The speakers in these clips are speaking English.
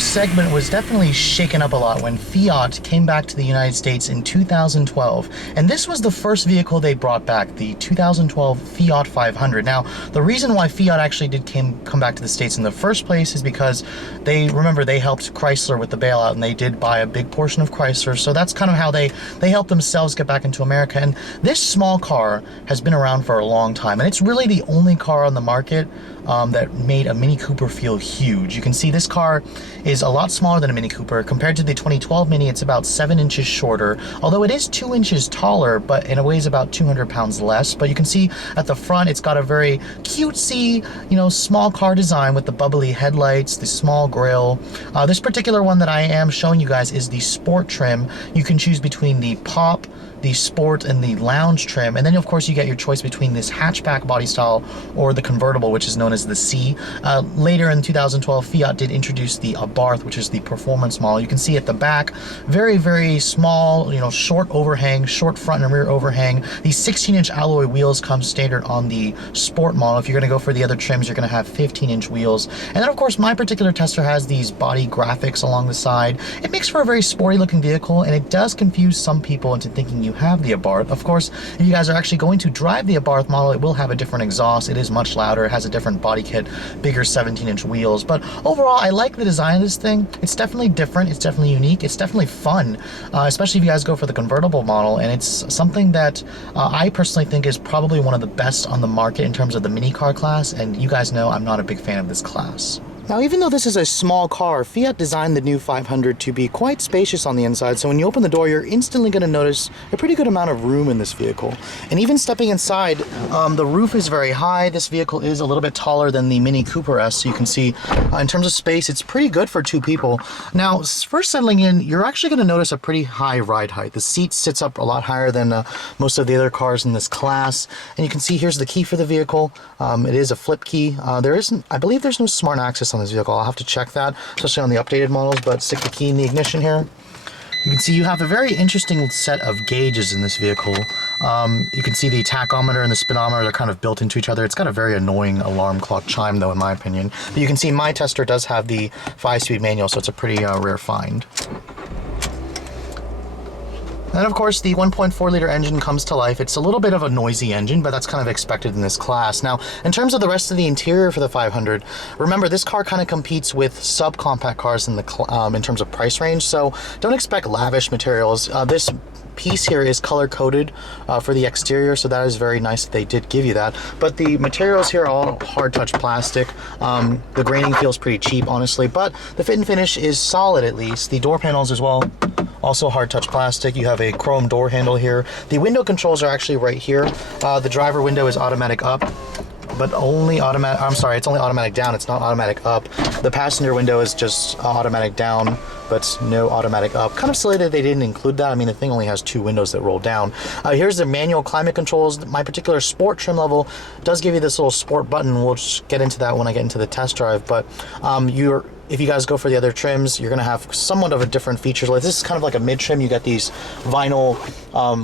segment was definitely shaken up a lot when Fiat came back to the United States in 2012. And this was the first vehicle they brought back, the 2012 Fiat 500. Now, the reason why Fiat actually did come back to the States in the first place is because they helped Chrysler with the bailout, and they did buy a big portion of Chrysler. So that's kind of how they helped themselves get back into America. And this small car has been around for a long time, and it's really the only car on the market that made a Mini Cooper feel huge. You can see this car is a lot smaller than a Mini Cooper. Compared to the 2012 Mini, it's about 7 inches shorter, although it is 2 inches taller, but it weighs about 200 pounds less. But you can see at the front, it's got a very cutesy, small car design with the bubbly headlights, the small grille. This particular one that I am showing you guys is the Sport trim. You can choose between the Pop, the Sport, and the Lounge trim, and then of course you get your choice between this hatchback body style or the convertible, which is known as the C. Later in 2012, Fiat did introduce the Abarth, which is the performance model. You can see at the back, very, very small, short overhang, short front and rear overhang. These 16-inch alloy wheels come standard on the Sport model. If you're going to go for the other trims, you're going to have 15-inch wheels. And then of course, my particular tester has these body graphics along the side. It makes for a very sporty looking vehicle, and it does confuse some people into thinking you have the Abarth. Of course, if you guys are actually going to drive the Abarth model, it will have a different exhaust. It is much louder. It has a different body kit, bigger 17-inch wheels. But overall, I like the design of this thing. It's definitely different. It's definitely unique. It's definitely fun, especially if you guys go for the convertible model. And it's something that I personally think is probably one of the best on the market in terms of the mini car class. And you guys know I'm not a big fan of this class. Now, even though this is a small car, Fiat designed the new 500 to be quite spacious on the inside, so when you open the door, you're instantly going to notice a pretty good amount of room in this vehicle. And even stepping inside, the roof is very high. This vehicle is a little bit taller than the Mini Cooper S, so you can see in terms of space, it's pretty good for two people. Now, first settling in, you're actually going to notice a pretty high ride height. The seat sits up a lot higher than most of the other cars in this class. And you can see here's the key for the vehicle. It is a flip key. I believe there's no smart access on this vehicle. I'll have to check that, especially on the updated models, but stick the key in the ignition here. You can see you have a very interesting set of gauges in this vehicle. You can see the tachometer and the speedometer, they're kind of built into each other. It's got a very annoying alarm clock chime though, in my opinion. But you can see my tester does have the 5-speed manual, so it's a pretty rare find. And of course, the 1.4 liter engine comes to life. It's a little bit of a noisy engine, but that's kind of expected in this class. Now, in terms of the rest of the interior for the 500, remember this car kind of competes with subcompact cars in terms of price range, so don't expect lavish materials. This piece here is color coded for the exterior, so that is very nice that they did give you that. But the materials here are all hard touch plastic. The graining feels pretty cheap, honestly, but the fit and finish is solid at least. The door panels as well, also hard touch plastic. You have a chrome door handle here. The window controls are actually right here. The driver window is automatic up, but only automatic, I'm sorry, it's only automatic down, it's not automatic up. The passenger window is just automatic down, but no automatic up. Kind of silly that they didn't include that. I mean, the thing only has 2 windows that roll down. Here's the manual climate controls. My particular Sport trim level does give you this little Sport button. We'll just get into that when I get into the test drive, but if you guys go for the other trims, you're going to have somewhat of a different feature. Like this is kind of like a mid-trim. You got these vinyl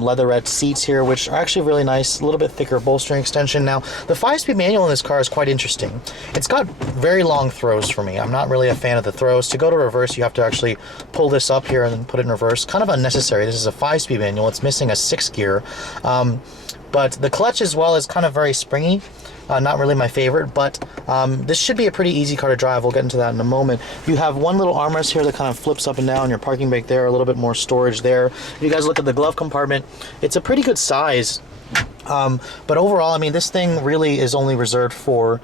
leatherette seats here, which are actually really nice. A little bit thicker bolstering extension. Now, the 5-speed manual in this car is quite interesting. It's got very long throws for me. I'm not really a fan of the throws. To go to reverse, you have to actually pull this up here and then put it in reverse. Kind of unnecessary. This is a 5-speed manual. It's missing a 6th gear. But the clutch as well is kind of very springy. Not really my favorite, but this should be a pretty easy car to drive. We'll get into that in a moment. You have one little armrest here that kind of flips up and down, your parking brake there, a little bit more storage there. If you guys look at the glove compartment, it's a pretty good size. But overall, I mean, this thing really is only reserved for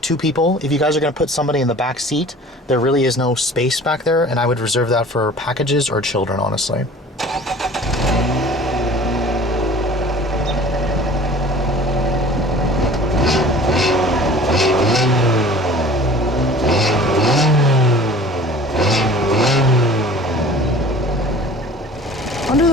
2 people. If you guys are going to put somebody in the back seat, there really is no space back there, and I would reserve that for packages or children, honestly.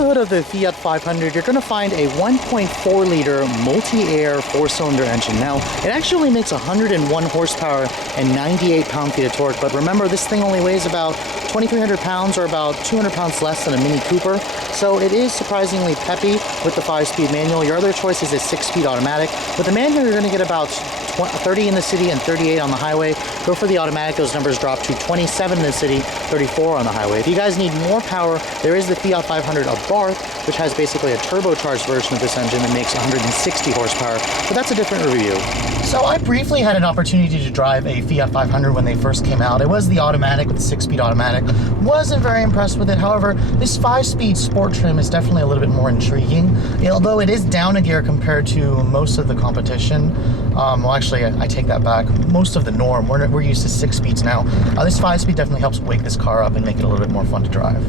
Of the Fiat 500, you're going to find a 1.4 liter multi-air 4-cylinder engine. Now, it actually makes 101 horsepower and 98 pound-feet of torque, but remember, this thing only weighs about 2,300 pounds or about 200 pounds less than a Mini Cooper, so it is surprisingly peppy with the 5-speed manual. Your other choice is a 6-speed automatic. With the manual, you're going to get about 30 in the city and 38 on the highway. Go for the automatic, those numbers drop to 27 in the city, 34 on the highway. If you guys need more power, there is the Fiat 500 Abarth, which has basically a turbocharged version of this engine that makes 160 horsepower, but that's a different review. So I briefly had an opportunity to drive a Fiat 500 when they first came out. It was the automatic, with the 6-speed automatic. Wasn't very impressed with it. However, this 5-speed sport trim is definitely a little bit more intriguing, although it is down a gear compared to most of the competition. Well, actually, I take that back. Most of the norm. We're used to 6 speeds now. This 5-speed definitely helps wake this car up and make it a little bit more fun to drive.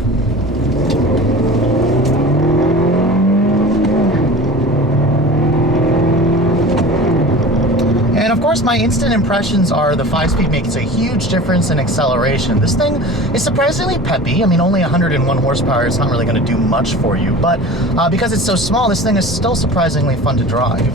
And of course, my instant impressions are the 5-speed makes a huge difference in acceleration. This thing is surprisingly peppy. I mean, only 101 horsepower is not really going to do much for you, but because it's so small, this thing is still surprisingly fun to drive.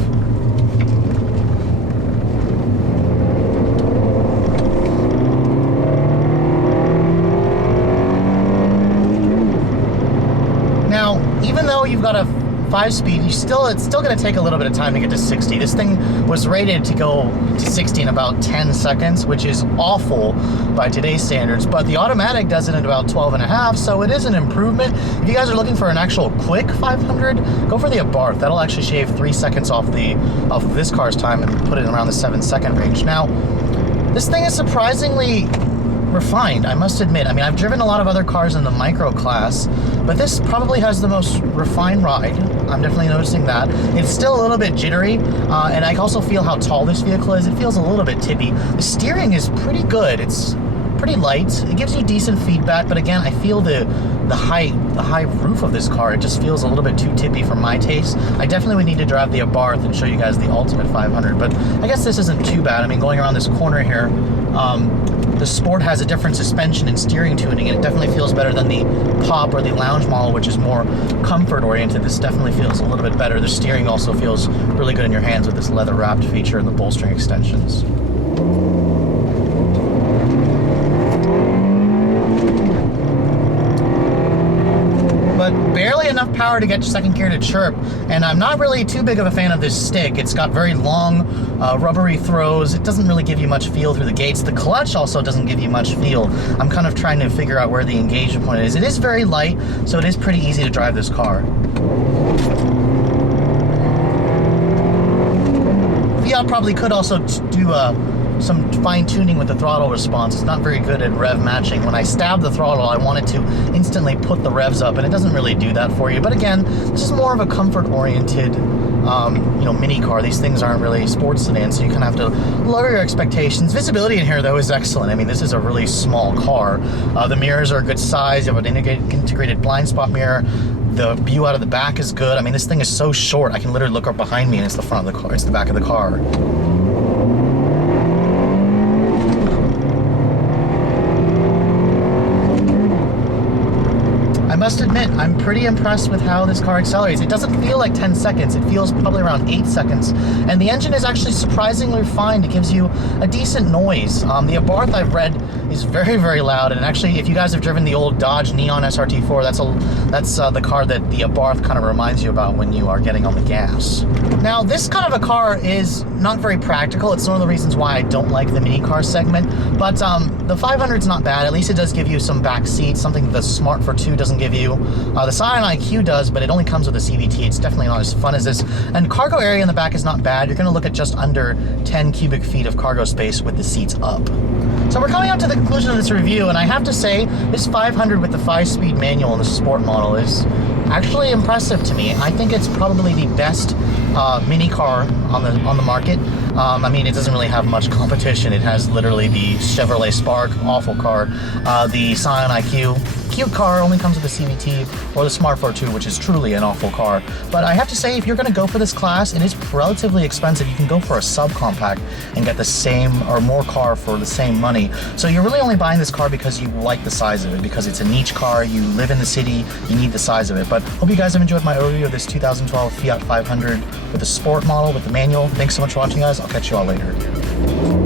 Now, even though you've got a 5-speed, it's still going to take a little bit of time to get to 60. This thing was rated to go to 60 in about 10 seconds, which is awful by today's standards, but the automatic does it in about 12 and a half, so it is an improvement. If you guys are looking for an actual quick 500, go for the Abarth. That'll actually shave 3 seconds off of this car's time and put it in around the 7-second range. Now, this thing is surprisingly refined, I must admit. I mean, I've driven a lot of other cars in the micro class, but this probably has the most refined ride. I'm definitely noticing that. It's still a little bit jittery, and I also feel how tall this vehicle is. It feels a little bit tippy. The steering is pretty good. It's pretty light. It gives you decent feedback, but again, I feel the high roof of this car. It just feels a little bit too tippy for my taste. I definitely would need to drive the Abarth and show you guys the ultimate 500, but I guess this isn't too bad. I mean, going around this corner here, the Sport has a different suspension and steering tuning, and it definitely feels better than the Pop or the Lounge model, which is more comfort-oriented. This definitely feels a little bit better. The steering also feels really good in your hands with this leather-wrapped feature and the bolstering extensions. But barely enough power to get second gear to chirp, and I'm not really too big of a fan of this stick. It's got very long, rubbery throws. It doesn't really give you much feel through the gates. The clutch also doesn't give you much feel. I'm kind of trying to figure out where the engagement point is. It is very light, so it is pretty easy to drive this car. Fiat probably could also do some fine-tuning with the throttle response. It's not very good at rev matching. When I stab the throttle, I wanted to instantly put the revs up, and it doesn't really do that for you. But again, this is more of a comfort-oriented mini car. These things aren't really sports sedans, so you kind of have to lower your expectations. Visibility in here, though, is excellent. I mean, this is a really small car. The mirrors are a good size. You have an integrated blind spot mirror. The view out of the back is good. I mean, this thing is so short, I can literally look up behind me and it's the front of the car. It's the back of the car. I must admit, I'm pretty impressed with how this car accelerates. It doesn't feel like 10 seconds. It feels probably around 8 seconds. And the engine is actually surprisingly refined. It gives you a decent noise. The Abarth, I've read, is very, very loud. And actually, if you guys have driven the old Dodge Neon SRT4, that's the car that the Abarth kind of reminds you about when you are getting on the gas. Now, this kind of a car is not very practical. It's one of the reasons why I don't like the mini car segment. But the 500 is not bad. At least it does give you some back seats, something that the Smart for 2 doesn't give you. The Scion IQ does, but it only comes with a CVT. It's definitely not as fun as this. And cargo area in the back is not bad. You're going to look at just under 10 cubic feet of cargo space with the seats up. So we're coming up to the conclusion of this review, and I have to say, this 500 with the 5-speed manual and the Sport model is actually impressive to me. I think it's probably the best mini car on the market. I mean, it doesn't really have much competition. It has literally the Chevrolet Spark, awful car, the Scion IQ, cute car, only comes with a CVT, or the Smart 4.2, which is truly an awful car. But I have to say, if you're going to go for this class, it is relatively expensive. You can go for a subcompact and get the same or more car for the same money. So you're really only buying this car because you like the size of it, because it's a niche car, you live in the city, you need the size of it. But hope you guys have enjoyed my overview of this 2012 Fiat 500 with the Sport model with the manual. Thanks so much for watching, guys. I'll catch you all later.